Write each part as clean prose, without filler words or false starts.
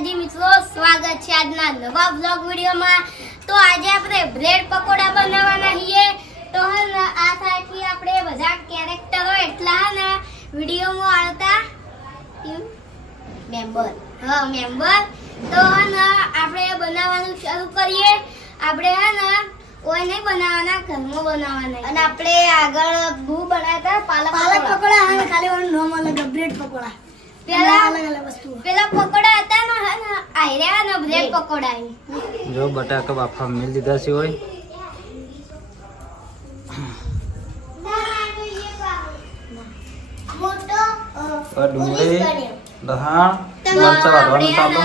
માતાજી મિત્રો, સ્વાગત છે આજના નવા બ્લોગ વિડિયોમાં। તો આજે આપણે બ્રેડ પકોડા બનાવવાના છીએ। તો હે ને આ સાઈડથી આપણે બધા કેરેક્ટરો એટલા હે ને વિડિયોમાં આવતા મેમ્બર તો હે ને આપણે બનાવવાનું શરૂ કરીએ। આપણે હે ને કોઈ નહીં બનાવવાના, ઘરમાં બનાવવાના। અને આપણે આગળ ભૂ બનાવતા પાલક પકોડા અને ખાલી વાનું નામ અલગ બ્રેડ પકોડા। પેલા પકોડા હતા ને આયરા ને બ્રેડ પકોડા જો બટાકા બાફા મિલ દીધા છે હોય મોટો ડુંગળી લસણ મરચાં વાટવાનું ચાલુ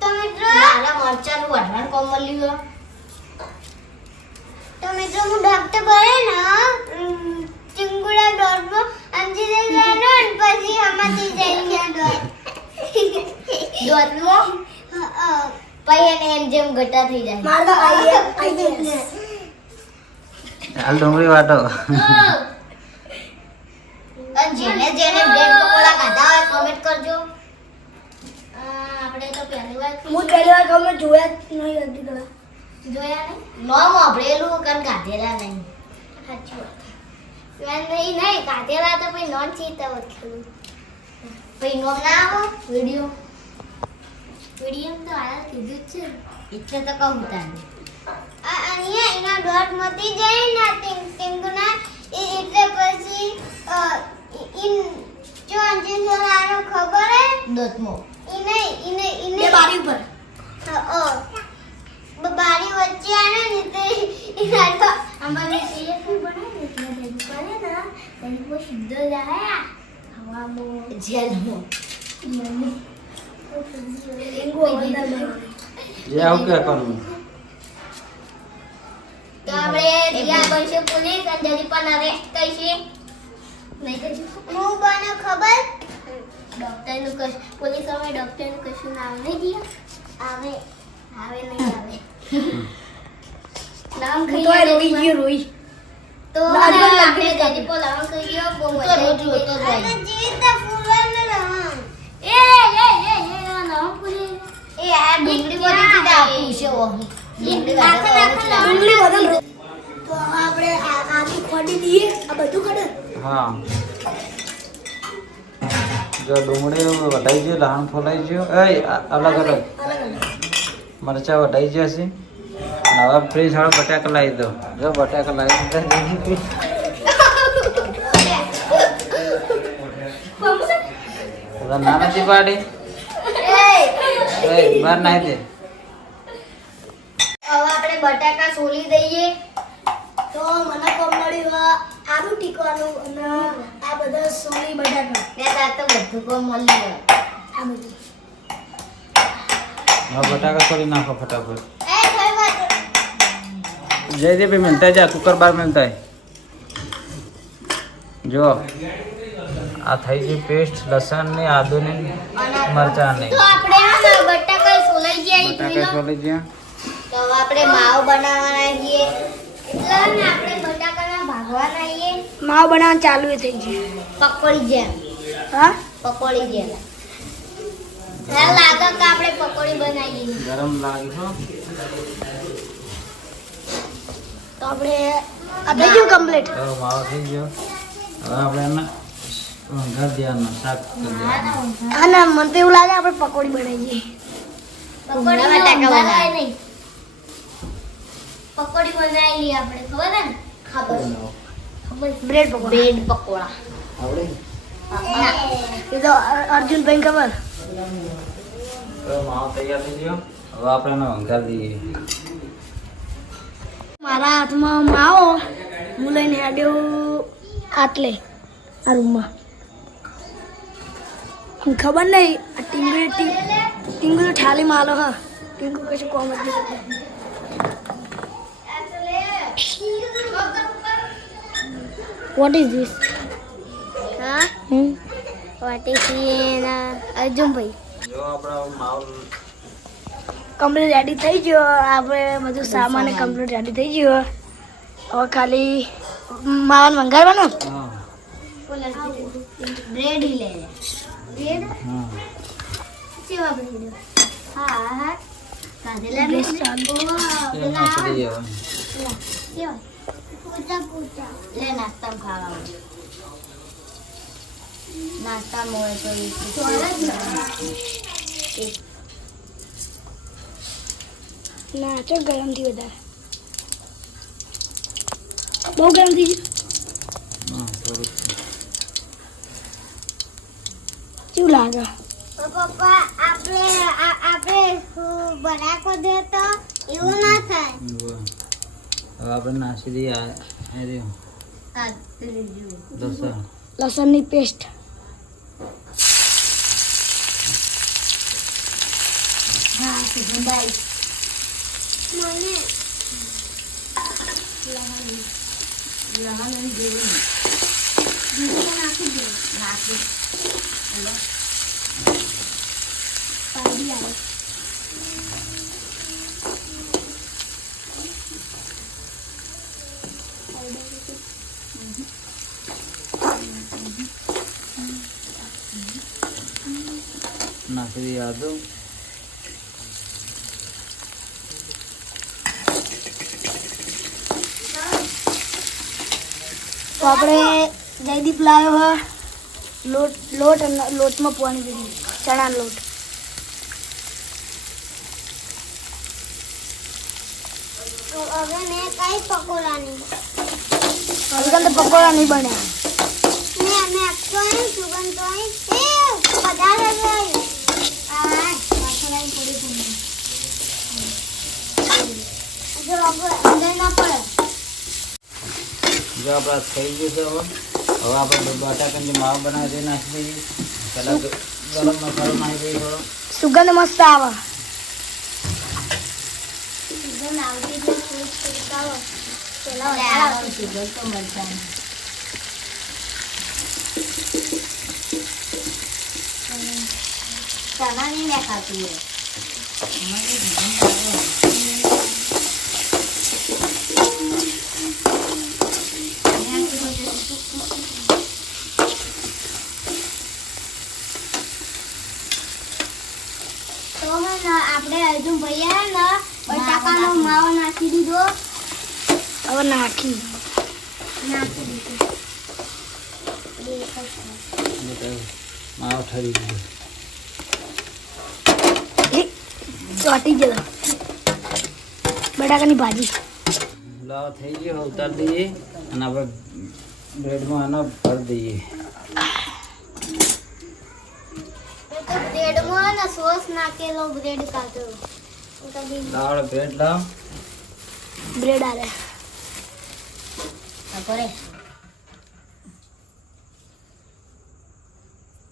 તો મિત્રો લાલા મરચાં વાટવાનું કોમ મળ્યું તો મિત્રો હું ડોક્ટર બને ને ચિંગુડા ડોરમાં અંજી દે લેનો અને પછી હમાતી જઈને ડોરમાં પછી એને એમ જેમ ગટા થઈ જાય માર તો આઈ હાલ ડુંગળી વાટો અને જેને બ્રેડ પકોડા ખાધા હોય કમેન્ટ કરજો। આપણે તો પહેલી વાર કમેન્ટ જોયા નહીં હતી કલા જોયા નહીં નામ આપડેલું કન ગાધેલા નહીં સાચી વાત નહીં કાઢેલા તો પછી નોન ચીતા વખેલું પછી નોમ ના આવો વિડિયો તો આ કીધું જ છે એટલે તો કહું તાને અહીંયા એના ડોટ મતી જાય ના ટિંગના એટલે પછી ઇન જો અંજન સોનાનો ખબર હે દોતમો ઇને બારી ઉપર બારી વચ્ચે આને ને તે ઇના તો અમારે સીએ પર બનાવે એટલે દેખ કરે ના તેની કો સિદ્ધ જાય હવામાં જેલમાં જે આવું કે કરવું તો આપણે દિયા બનશે પોલીસ અને જરી પણ અરેસ્ટ થઈશે નહીં કશું હું બને ખબર ડોક્ટર નું કશ પોલીસ આવે ડોક્ટર નું કશું નામ નહીં દિયા આવે નહીં આવે નામ કહીએ રોઈ તો આપણે જરી પણ નામ કહીએ બહુ મજા આવી તો અને જીતા ફૂલવાને નામ એ નામ પૂરી એ આ ડુંગળી બધી દીધા પૂછે ઓ ડુંગળી બદલ તો આપણે આની ખોડી દઈએ આ બધું ખડે હા જો ડુંગળી વટાઈ ગયો લસણ ફોલાઈ ગયો અલગ મરચાં વટાઈ ગયા છે હવે ફ્રીજ હાળ બટાકા લાવી દો જો બટાકા લાવી દીધા ના નથી પાડી બાર નાખી દે હવે આપણે બટાકા સોલી દઈએ તો મને કોમ મળ્યું આલુ ટીકવાનું અને આ બધા સોલી બટાકા ને આ તો બધું કોમ મળ્યું આ બધું હવે બટાકા સોલી નાખો ફટાફટ એ કોઈ વાત જય દે મિલતા જા કુકર બાર મિલતા જો આ થઈ ગઈ પેસ્ટ લસણ ની આદુ ની મરચાં ની તો આપણે આ બટાકા સોલાઈ ગયા બટાકા સોલી ગયા તો હવે આપણે માવ બનાવવાના છીએ એટલે ને આપણે બટાકાના ભાગવાના છીએ માવ બનાવવાનું ચાલુ થઈ ગયું પકોડી જેમ હા પકોડી જેમ હે લાગે કે આપણે પકોડી બનાવીએ ગરમ લાગે હો તો આપણે આ થઈ ગયું કમ્પ્લીટ તો માવો થઈ ગયો હવે આપણે એને વઘાર દેવાનું શાક કરી દેવાનું હા ના મને તો એવું લાગે આપણે પકોડી બનાવીએ પકોડી બટાકા બનાવીએ નહીં પકોડી બનાવી લઈએ આપણે ખબર હે ને ખબર બ્રેડ પકોડા આવડે એ તો અર્જુનભાઈ ખબર તો માવો તૈયાર થઈ ગયો હવે આપણે એને વઘાર દઈએ મારા હાથમાં માવો હું લઈને આડ્યો આટલે આ રૂમમાં ખબર નહીં આ ટીંગુ ઠાલી માલો હા ટીંગુ કશું કોમ જ નહીં What is this? Huh? What is it? Arjunbhai જો આપણો માવો કમ્પ્લીટ રેડી થઈ ગયો આપણે બધું સામાન કમ્પ્લીટ રેડી થઈ ગયો હવે ખાલી માવાનું મંગાવવાનું હા બ્રેડ લે બ્રેડ હા સેવા બની હા હા કાઢેલા ને એ નાખી દઈએ હવે. કેવા પૂજા લે નાસ્તા ખાવા નાસ્તા મોય તો ના ચો ગરમ થી વધારે બહુ ગરમ થઈ ગયું હા, થોડુંક. શું લાગે પપ્પા આપણે બનાકો દે તો એવું ના થાય હવે આપણે નાસી દઈએ આ રહ્યું લસણ. લસણની પેસ્ટ હા સુગંધાઈ મને લહણ જેવું નાખી દે નાખી હેલો પાડી આવે નાખી દઈએ આદુ. તો આપણે જયદીપ લાવ્યો હે લોટ અને લોટમાં પાણી દીધી ચણાનો લોટ તો હવે મેં કઈ પકોડા નહીં બન્યા મેં તો સુગંધ તો એ પધારે રહી આ મસાલા થોડી ભૂલી જો અંદર ના પડે જો આપણા થઈ ગયું છે. હવે આપણે બટાકાની માવ બનાવી દઈએ નાખી દઈએ. પહેલાં ગરમ મસાલો નાખી દઈએ થોડો. સુગંધ મસ્ત આવે સુગંધ આવતી એટલે ચાલો પેલા સુગંધ તો મળતા ચણા નહીં મેં ખાતું આપણે હજુ ભૈયા ને બટાકાનો માવો નાખી દીધો હવે નાખી દીધો માવ ઠરી ગયો. ચોટી ગયો બટાકાની ભાજી લાવ થઈ ગયો. હવે ઉતારી દઈએ અને આપણે બ્રેડમાં આનો ભરી દઈએ. બ્રેડમાં ને સોસ નાખેલો બ્રેડ કાઢો લાવ બ્રેડ લાવ. બ્રેડ આલે કરે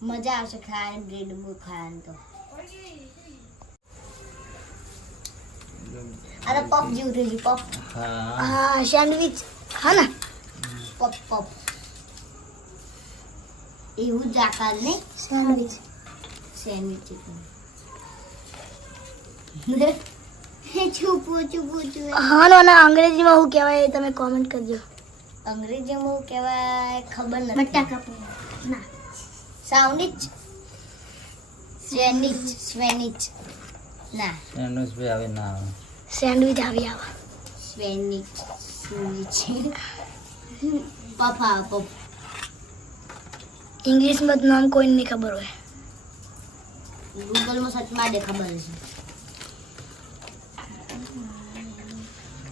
મજા આવશે ખાવાની બ્રેડ બહુ ખાવાની તો અરે પપ જેવું થઈ ગયું પપ હા હા સેન્ડવિચ હા ને પપ પપ એવું જ આકાર ને સેન્ડવિચ સેન્ડવિચ હા ના અંગ્રેજીમાં શું કહેવાય તમે કોમેન્ટ કરજો અંગ્રેજીમાં શું કહેવાય ખબર નથી બટાકા ના સાઉન્ડિચ સ્વેનિચ ના સેન્ડવિચ બી આવે ના આવે. સેન્ડવિચ આવી આવે સ્વેનિચ પફા પફ ઇંગ્લિશમાં નામ કોઈ નહીં ખબર હોય ગૂગલમાં સર્ચ મારે ખબર છે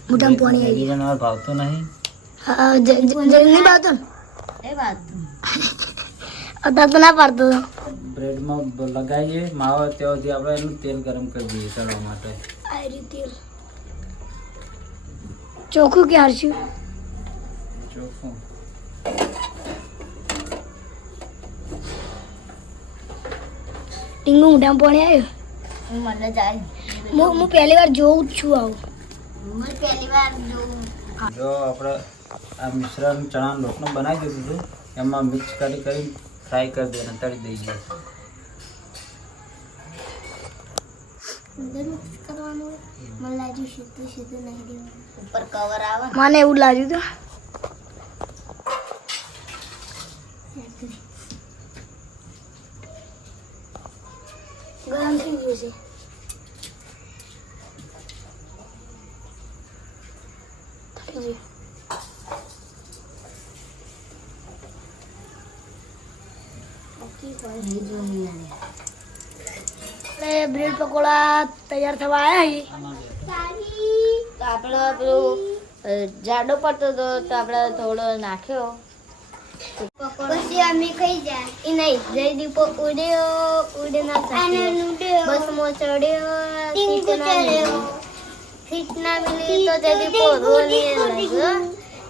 મોટા પાણી આવી બીજાને વાર ભાવતું નહીં. હા નહીં ભાવતો ને એ વાત અત્યારે તો ના પાડતો બ્રેડમાં લગાવીએ માવો ત્યાંથી આપણે એનું તેલ ગરમ કરી દઈએ તળવા માટે. આ રીતે ચોખ્ખું ક્યાર છું ચોખ્ખું ટીંગુ મોઢામાં પાણી આવ્યું મને જાય હું પહેલી વાર જોઉં જ છું આવું હું પહેલી વાર જોઉં જો આપણે આ મિશ્રણ ચણાનો લોટનું બનાવી દીધું હતું એમાં મિક્સ કરી ફ્રાય કરી દઈએ અને તળી દઈએ. અંદર મિક્સ કરવાનું મને લાગ્યું સીધું નહીં દેવાનું ઉપર કવર આવે મને એવું લાગ્યું તો ગરમ થઈ ગયું છે. બ્રેડ પકોડા તૈયાર થવા આવ્યા છે. આપણે પેલું જાડો પડતો હતો તો આપણે થોડો નાખ્યો. પછી અમે ખાઈ જાય એ નહીં જયદીપ ઉડે ના બસ મો ચડ્યો સીટ ના મિલી તો જયદીપ રોને લાગ્યો.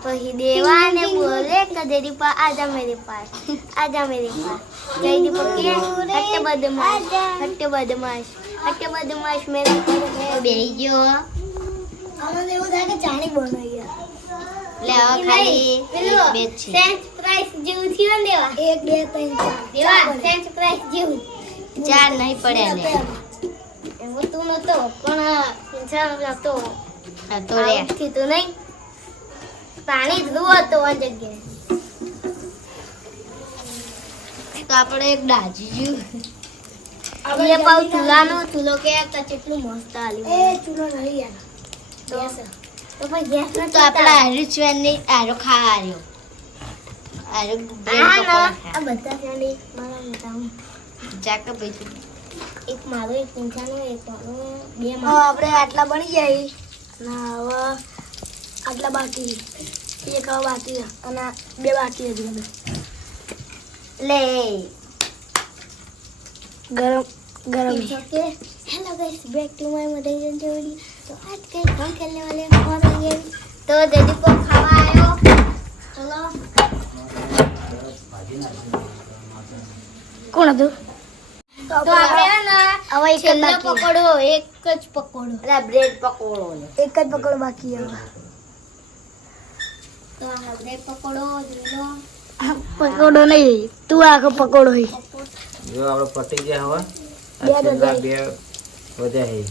પછી દેવાને બોલે કે જયદીપ આજા મેરે પાસ જયદીપ કે હટ્ટે બદમાશ મેરે બેહી ગયો. અમને એવું થાય કે ચાણી બનાવી લે હવે ખાલી પેલું બે જ છે. ફ્રેન્ચ ફ્રાઈસ જેવું થયું ને દેવા 1 2 3 દેવા ફ્રેન્ચ ફ્રાઈસ જેવું ચાર નહીં પડ્યા ને એવું તું નતો પણ ઇન્સાન નતો આ તો રે થી તું નહીં પાણી ધ્રુવ હતો આ જગ્યાએ. તો આપણે એક દાજી જ્યું એ પાઉ ચૂલો કે કેટલું મસ્ત આલ્યું એ ચૂલો નહીં યાર ગેસ તો પણ ગેસ ન તો આપણે આયુષ્માન ની આરો ખાવા રહ્યો આરો આ બધા ફ્રેન્ડ મારા મોટા જાક ભાઈ એક મારો એક ઇન્સાનો એક મારો બે મારો આપણે આટલા બની જાય ના હવે આટલા બાકી એક હવે બાકી અને બે બાકી હજી લે गरम okay hello guys back to my mother जोड़ी तो आज के हम खेलने वाले हैं हॉरर गेम तो दीदी को खावा आयो चलो कौन હતું તો આપણે હે ને હવે એક જ પકોડો એક જ પકોડો અલા બ્રેડ પકોડો લે એક જ પકોડો બાકી હવે તો આ બ્રેડ પકોડો જોઈ લો પકોડો નહીં તું આખો પકોડો હી જો આપણે પટી ગયા હવે બે આ છેલ્લા ડબ્બા. બે વધ્યા છે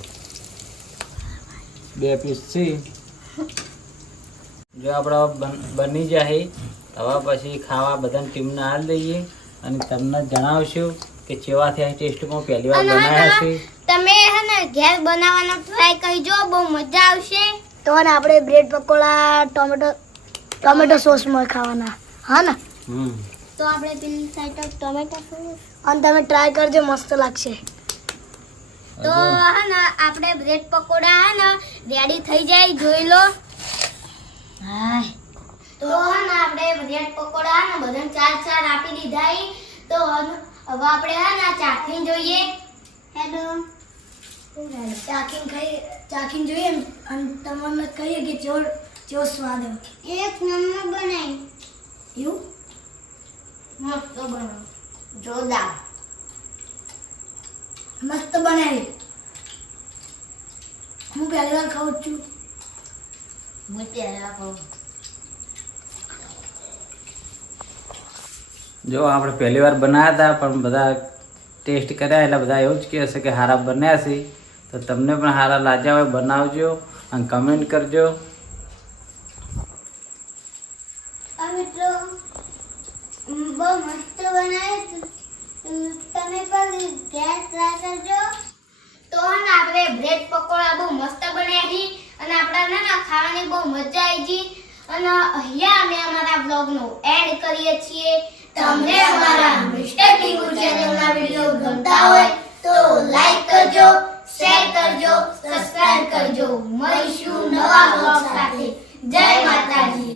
2 પીસ છે. જો આપણે બની જાય હવે પછી ખાવા બધાની ટીમને હાલ દઈએ અને તમને જણાવશું કે કેવા થયા ટેસ્ટમાં પહેલી વાર બનાવ્યા છે. તમે હે ને ઘેર બનાવવાનો ટ્રાય કરજો બહુ મજા આવશે. તો ને આપણે બ્રેડ પકોડા ટોમેટો સોસમાં ખાવાના હા ને તો આપણે પેલી સાઈડ ટોમેટો સોસ અને તમે ટ્રાય કરજો મસ્ત લાગશે. તો હે ને આપણે બ્રેડ પકોડા હે ને રેડી થઈ જાય જોઈ લો. હાય તો હે ને આપણે બ્રેડ પકોડા હે ને બધાને ચાર આપી દીધા ઈ. તો હવે આપણે હે ને ચાખીને જોઈએ. હેલો ચાખીને જોઈએ ને અને તમને કહીએ કે કેવો સ્વાદ આવ્યો. એક નંબર બનાવી એવું મસ્ત બનાવ જોરદાર મસ્ત બનાવી. હું પહેલી વાર ખાઉં છું. હું પહેલા કહું જો આપણે પહેલી વાર બનાવ્યા હતા પણ બધા ટેસ્ટ કર્યા એટલે બધા એવું જ કહે છે કે સારા બન્યા છે. તો તમને પણ સારા લાગ્યા હોય બનાવજો અને કમેન્ટ કરજો. મિત્રો બહુ મસ્ત બનાવ્યું. તમે પણ ઘેર ટ્રાય કરજો. તો ને આપણે બ્રેડ પકોડા બહુ મસ્ત બન્યા છે અને આપણા ના ખાવાની બહુ મજા આવી ગઈ. અને અહીંયા અમે અમારા બ્લોગનો એડ કરીએ છીએ. તમને અમારા મિસ્ટર ટીંગુ ચેનલના વિડિયો ગમતા હોય તો લાઈક કરજો, શેર કરજો, સબસ્ક્રાઇબ કરજો. મળીશું નવા બ્લોગ સાથે. જય માતાજી.